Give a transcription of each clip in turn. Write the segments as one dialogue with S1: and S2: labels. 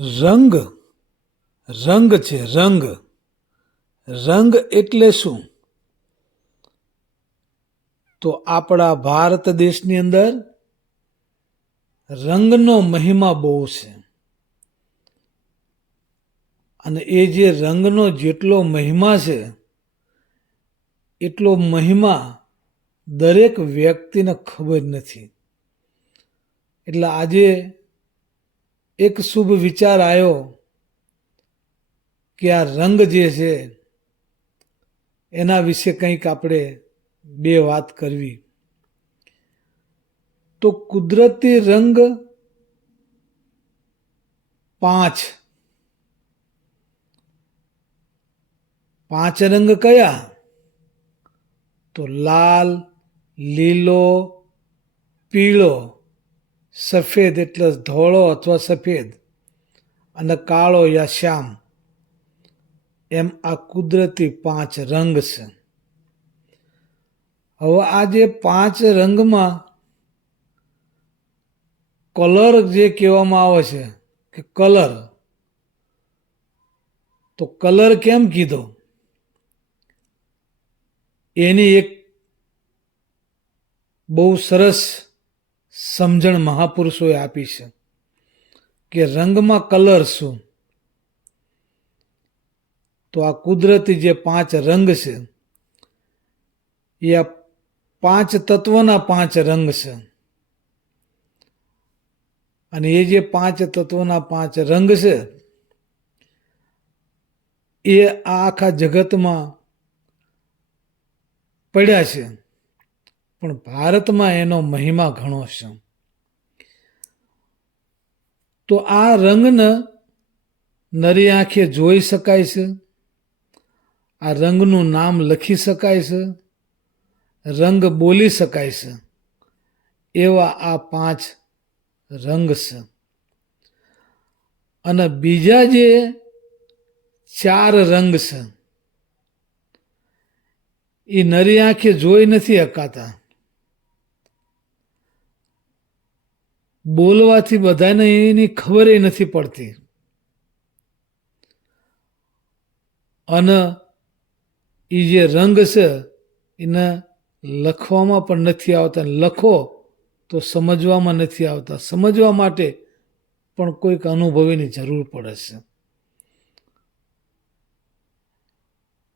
S1: રંગ રંગ છે રંગ. રંગ એટલે શું? તો આપણા ભારત દેશની અંદર રંગનો મહિમા બહુ છે. અને એ જે રંગનો જેટલો મહિમા છે, એટલો મહિમા દરેક વ્યક્તિને ખબર નથી. એટલે આજે એક શુભ વિચાર આવ્યો કે આ રંગ જે છે, એના વિશે કંઈક આપણે બે વાત કરવી. તો કુદરતી રંગ પાંચ. પાંચ રંગ કયા? તો લાલ, લીલો, પીળો. સફેદ એટલે ધોળો અથવા સફેદ અને કાળો યા શ્યામ. એમ આ કુદરતી પાંચ રંગ છે. હવે આ જે પાંચ રંગમાં કલર જે કહેવામાં આવે છે કે કલર, તો કલર કેમ કીધો? એની એક બહુ સરસ સમજણ મહાપુરુષોએ આપી છે કે રંગમાં કલર શું? તો આ કુદરતી જે પાંચ રંગ છે, એ આ પાંચ તત્વના પાંચ રંગ છે. અને એ જે પાંચ તત્વના પાંચ રંગ છે, એ આ આખા જગતમાં પડ્યા છે. પણ ભારતમાં એનો મહિમા ઘણો છે. તો આ રંગને નરી આંખે જોઈ શકાય છે. આ રંગનું નામ લખી શકાય છે. રંગ બોલી શકાય છે. એવા આ પાંચ રંગ છે. અને બીજા જે ચાર રંગ છે એ નરી આંખે જોઈ નથી હકાતા. બોલવાથી બધાને એની ખબર નથી પડતી. અને એ જે રંગ છે, એને લખવામાં પણ નથી આવતા. લખો તો સમજવામાં નથી આવતા. સમજવા માટે પણ કોઈક અનુભવીની જરૂર પડે છે.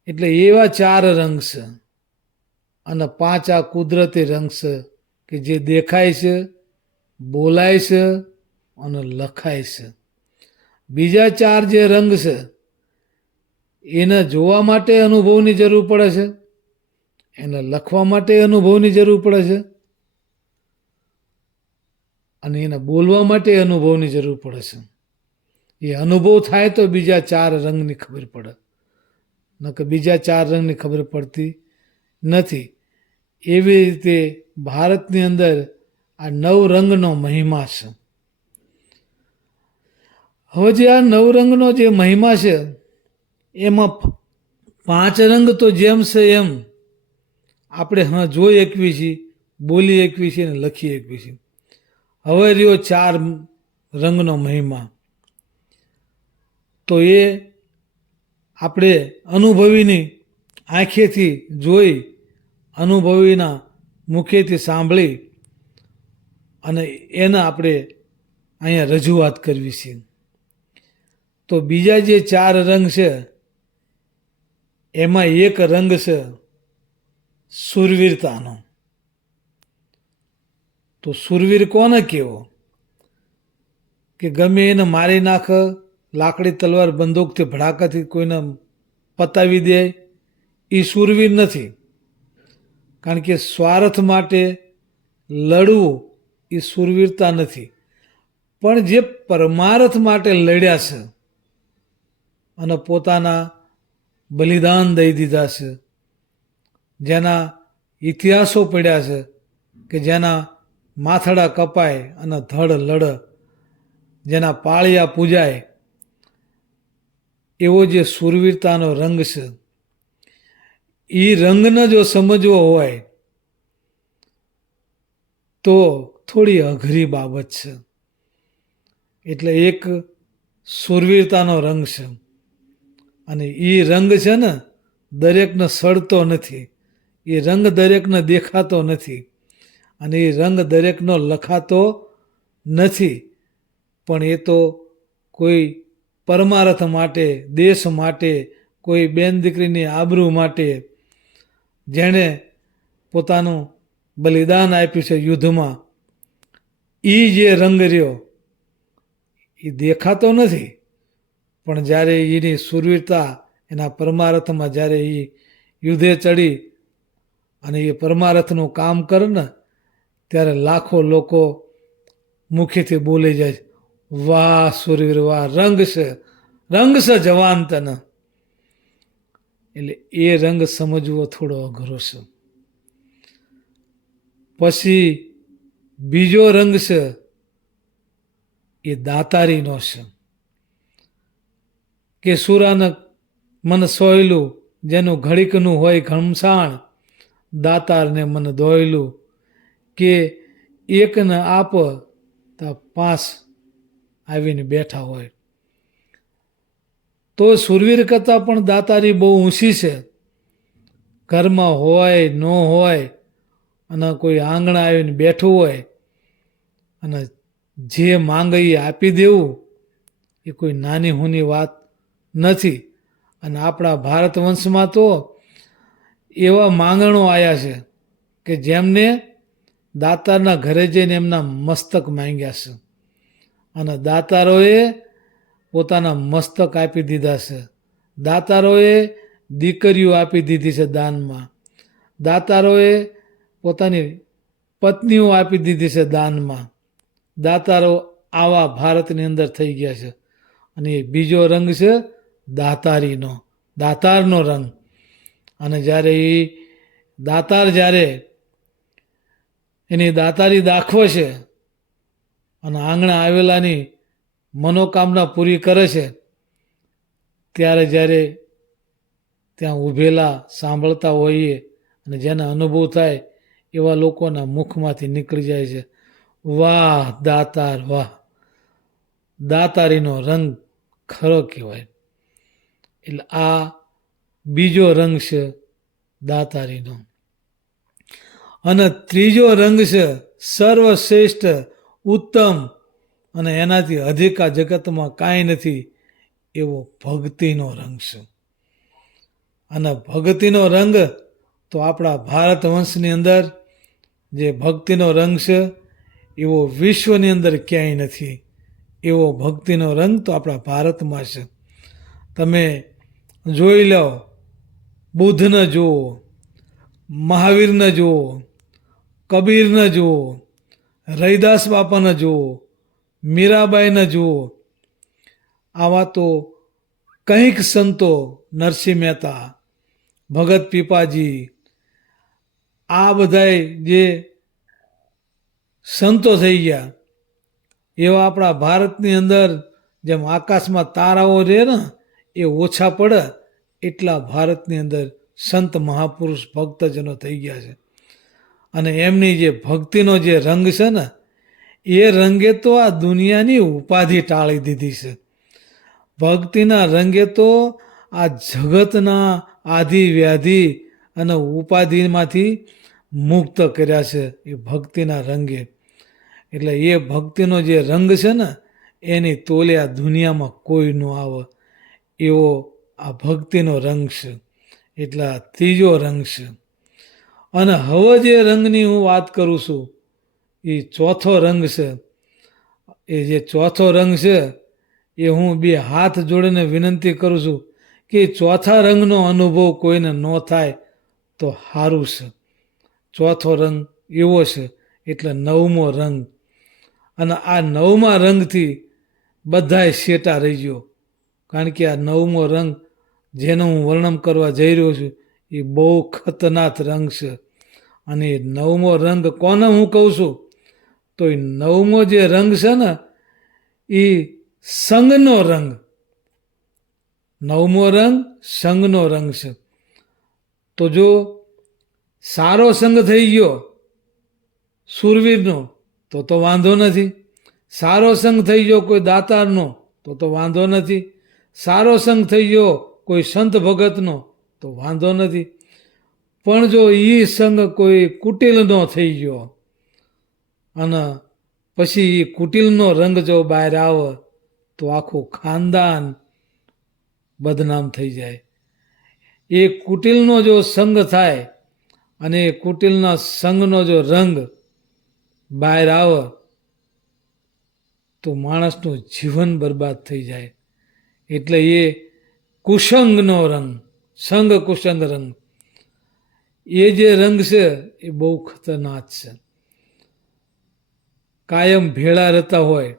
S1: એટલે એવા ચાર રંગ છે. અને પાંચ આ કુદરતી રંગ છે કે જે દેખાય છે બોલાય છે અને લખાય છે. બીજા ચાર જે રંગ છે, એને જોવા માટે અનુભવની જરૂર પડે છે, એને લખવા માટે અનુભવની જરૂર પડે છે, અને એને બોલવા માટે અનુભવની જરૂર પડે છે. એ અનુભવ થાય તો બીજા ચાર રંગની ખબર પડે. ન કે બીજા ચાર રંગની ખબર પડતી નથી. એવી રીતે ભારતની અંદર આ નવ રંગનો મહિમા છે. હવે જે આ નવ રંગનો જે મહિમા છે, એમાં પાંચ રંગ તો જેમ છે એમ આપણે હા જોઈ એકવી છીએ, બોલી એકવી છીએ અને લખી એકવી છીએ. હવે રહ્યો ચાર રંગનો મહિમા. તો એ આપણે અનુભવીની આંખેથી જોઈ, અનુભવીના મુખેથી સાંભળી અને એના આપણે અહીંયા રજૂઆત કરવી છે. તો બીજા જે ચાર રંગ છે, એમાં એક રંગ છે સુરવીરતાનો. તો સુરવીર કોને કેવો? કે ગમે એને મારી નાખ, લાકડી તલવાર બંદૂકથી ભડાકાથી કોઈને પતાવી દે, એ સુરવીર નથી. કારણ કે સ્વાર્થ માટે લડવું એ સુરવીરતા નથી. પણ જે પરમાર્થ માટે લડ્યા છે અને પોતાના બલિદાન દઈ દીધા છે, જેના ઇતિહાસો પડ્યા છે કે જેના માથડા કપાય અને ધડ લડ, જેના પાળિયા પૂજાય, એવો જે સુરવીરતાનો રંગ છે એ રંગને જો સમજવો હોય, તો થોડી અઘરી બાબત છે. એટલે એક સુરવીરતાનો રંગ છે. અને એ રંગ છે ને દરેકને સડતો નથી. એ રંગ દરેકને દેખાતો નથી. અને એ રંગ દરેકનો લખાતો નથી. પણ એ તો કોઈ પરમાર્થ માટે, દેશ માટે, કોઈ બેન દીકરીની આબરૂ માટે જેણે પોતાનું બલિદાન આપ્યું છે યુદ્ધમાં. એ જે રંગ રહ્યો એ દેખાતો નથી. પણ જ્યારે એની સુરવીરતા એના પરમારથમાં જ્યારે એ યુદ્ધે ચડી અને એ પરમારથનું કામ કરે ને, ત્યારે લાખો લોકો મુખેથી બોલી જાય વાહ સુરવીર, વાહ, રંગ છે રંગ છે જવાન તને. એટલે એ રંગ સમજવો થોડો અઘરો છે. પછી બીજો રંગ છે એ દાતારીનો છે. કે સુરાન મન સોયલું, જેનું ઘડીકનું હોય ઘમસાણ, દાતારને મન દોયલું, કે એકને આપ તો પાંચ આવીને બેઠા હોય. તો સુરવીર કરતાં પણ દાતારી બહુ ઊંચી છે. ઘરમાં હોય, ન હોય, અને કોઈ આંગણા આવીને બેઠું હોય અને જે માંગ એ આપી દેવું, એ કોઈ નાની હુની વાત નથી. અને આપણા ભારત વંશમાં તો એવા માંગણો આવ્યા છે કે જેમને દાતારના ઘરે જઈને એમના મસ્તક માંગ્યા છે. અને દાતારોએ પોતાના મસ્તક આપી દીધા છે. દાતારોએ દીકરીઓ આપી દીધી છે દાનમાં. દાતારોએ પોતાની પત્નીઓ આપી દીધી છે દાનમાં. દાતારો આવા ભારતની અંદર થઈ ગયા છે. અને બીજો રંગ છે દાતારીનો. દાતારનો રંગ. અને જ્યારે એ દાતાર જ્યારે એની દાતારી દાખવે છે અને આંગણા આવેલાની મનોકામના પૂરી કરે છે, ત્યારે જ્યારે ત્યાં ઊભેલા સાંભળતા હોઈએ અને જેને અનુભવ થાય એવા લોકોના મુખમાંથી નીકળી જાય છે. વાહ, દાતાર, વાહ. દાતારીનો રંગ ખરો કહેવાય. એટલે આ બીજો રંગ છે દાતારીનો. અને ત્રીજો રંગ છે સર્વશ્રેષ્ઠ, ઉત્તમ અને એનાથી અધિક આ જગતમાં કાંઈ નથી એવો ભક્તિનો રંગ છે. અને ભક્તિનો રંગ તો આપણા ભારત વંશની અંદર જે ભક્તિનો રંગ છે એવો વિશ્વની અંદર ક્યાંય નથી. એવો ભક્તિનો રંગ તો આપણા ભારતમાં છે. તમે જોઈ લો, બુદ્ધને જુઓ, મહાવીરને જુઓ, કબીરને જુઓ, રૈદાસ બાપાને જુઓ, મીરાબાઈને જુઓ, આવા તો કંઈક સંતો નરસિંહ મહેતા, ભગત પીપાજી, આ બધાય જે સંતો થઈ ગયા. એવા આપણા ભારતની અંદર જેમ આકાશમાં તારાઓ રહે ને, એ ઓછા પડે એટલા ભારતની અંદર સંત મહાપુરુષ ભક્તજનો થઈ ગયા છે. અને એમની જે ભક્તિનો જે રંગ છે ને, એ રંગે તો આ દુનિયાની ઉપાધિ ટાળી દીધી છે. ભક્તિના રંગે તો આ જગતના આધિ વ્યાધિ અને ઉપાધિમાંથી મુક્ત કર્યા છે એ ભક્તિના રંગે. એટલે એ ભક્તિનો જે રંગ છે ને, એની તોલે આ દુનિયામાં કોઈ ન આવે. એવો આ ભક્તિનો રંગ છે. એટલે આ ત્રીજો રંગ છે. અને હવે જે રંગની હું વાત કરું છું, એ ચોથો રંગ છે. એ જે ચોથો રંગ છે, એ હું બે હાથ જોડીને વિનંતી કરું છું કે ચોથા રંગનો અનુભવ કોઈને ન થાય તો સારું છે. ચોથો રંગ એવો છે, એટલે નવમો રંગ. અને આ નવમા રંગથી બધાય શેટા રહી ગયો. કારણ કે આ નવમો રંગ જેનું હું વર્ણન કરવા જઈ રહ્યો છું, એ બહુ ખતરનાક રંગ છે. અને એ નવમો રંગ કોને હું કહું છું? તો એ નવમો જે રંગ છે ને, એ સંગનો રંગ. નવમો રંગ સંગનો રંગ છે. તો જો સારો સંગ થઈ ગયો સુરવીરનો, તો તો વાંધો નથી. સારો સંગ થઈ ગયો કોઈ દાતારનો, તો તો વાંધો નથી. સારો સંગ થઈ ગયો કોઈ સંત ભગતનો, તો વાંધો નથી. પણ જો એ સંગ કોઈ કુટિલનો થઈ ગયો, અને પછી એ કુટિલનો રંગ જો બહાર આવે, તો આખું ખાનદાન બદનામ થઈ જાય. એ કુટિલનો જો સંગ થાય અને એ કુટિલના સંગનો જો રંગ બહાર આવે, તો માણસનું જીવન બરબાદ થઈ જાય. એટલે એ કુસંગનો રંગ સંગ કુસંગ રંગ. એ જે રંગ છે, એ બહુ ખતરનાક છે. કાયમ ભેળા રહેતા હોય,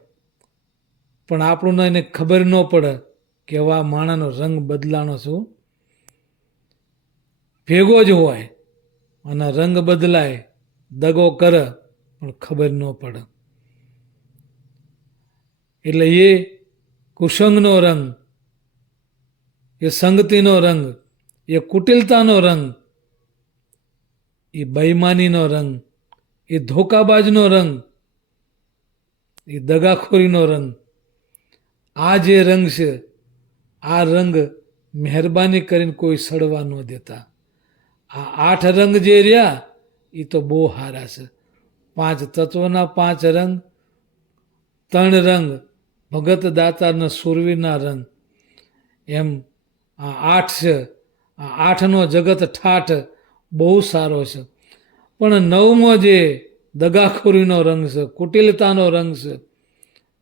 S1: પણ આપણને એને ખબર ન પડે કે આવા માણાનો રંગ બદલાનો શું? ભેગો જ હોય. અને રંગ બદલાય, દગો કરે, પણ ખબર ન પડે. એટલે એ કુસંગનો રંગ, એ સંગતિનો રંગ, એ કુટિલતાનો રંગ, એ બૈમાનીનો રંગ, એ ધોકાબાજનો રંગ, એ દગાખોરીનો રંગ. આ જે રંગ છે, આ રંગ મહેરબાની કરીને કોઈ સડવા ન દેતા. આ આઠ રંગ જે રહ્યા એ તો બહુ સારા છે. પાંચ તત્વના પાંચ રંગ, ત્રણ રંગ ભગત દાતાના સુરવીના રંગ. એમ આ આઠ છે. આ આઠનો જગત ઠાઠ બહુ સારો છે. પણ નવમો જે દગાખોરીનો રંગ છે, કુટિલતાનો રંગ છે,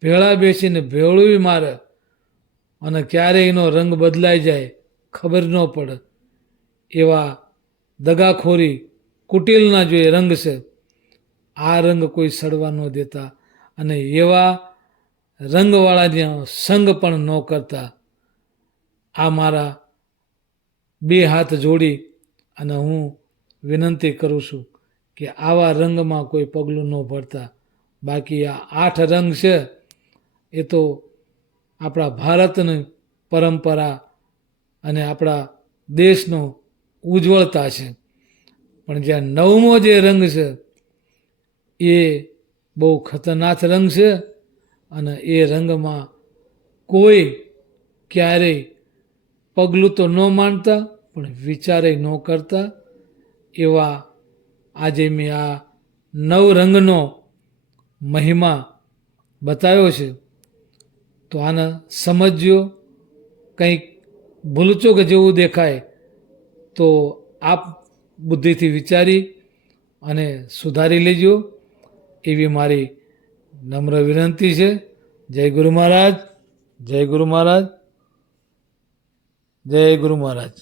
S1: ભેળા બેસીને ભેળવી મારે અને ક્યારે એનો રંગ બદલાઈ જાય ખબર ન પડે એવા દગાખોરી, કુટિલના જે રંગ છે, આ રંગ કોઈ સડવા ન દેતા અને એવા રંગવાળાને સંગ પણ ન કરતા, આ મારા બે હાથ જોડી અને હું વિનંતી કરું છું કે આવા રંગમાં કોઈ પગલું ન ભરતા. બાકી આ આઠ રંગ છે, એ તો આપણા ભારતની પરંપરા અને આપણા દેશનો ઉજ્જવળતા છે. પણ જ્યાં નવમો જે રંગ છે, એ બહુ ખતરનાક રંગ છે અને એ રંગમાં કોઈ ક્યારેય પગલું તો ન માનતા, પણ વિચારે ન કરતા. એવા આજે મેં આ નવ રંગનો મહિમા બતાવ્યો છે. તો આને સમજ્યો કંઈક ભૂલચોક જેવું દેખાય. તો આપ બુદ્ધિથી વિચારી અને સુધારી લેજો એવી મારી નમ્ર વિનંતી છે. જય ગુરુ મહારાજ, જય ગુરુ મહારાજ, જય ગુરુ મહારાજ.